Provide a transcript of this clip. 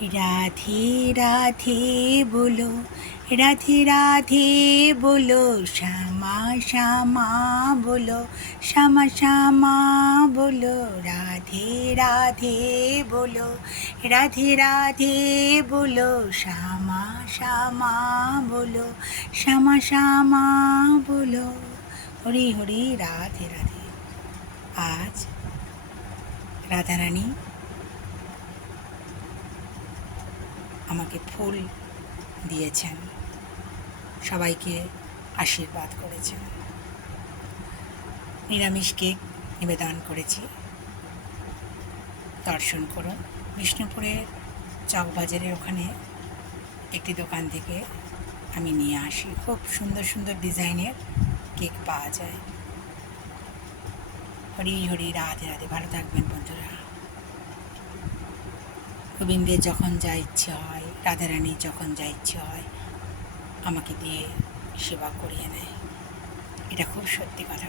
রাধে রাধে বলো, রাধে রাধে বলো, শ্যামা শ্যামা বলো, শ্যামা শ্যামা বলো, রাধে রাধে বলো, রাধে রাধে বলো, শ্যামা শ্যামা বলো, শ্যামা শ্যামা বলো। হরি হরি রাধে রাধে। আজ রাধারানী আমাকে ফুল দিয়েছেন, সবাইকে আশীর্বাদ করেছেন। নিরামিষ কেক নিবেদন করেছি, দর্শন করুন। বিষ্ণুপুরের চকবাজারের ওখানে একটি দোকান থেকে আমি নিয়ে আসি, খুব সুন্দর সুন্দর ডিজাইনের কেক পাওয়া যায়। হরি হরি রাধে রাধে। ভালো থাকবেন বন্ধুরা। গোবিন্দের যখন যা ইচ্ছে হয়, রাধারানীর যখন যা ইচ্ছে হয়, আমাকে দিয়ে সেবা করিয়ে নেয়। এটা খুব সত্যি কথা।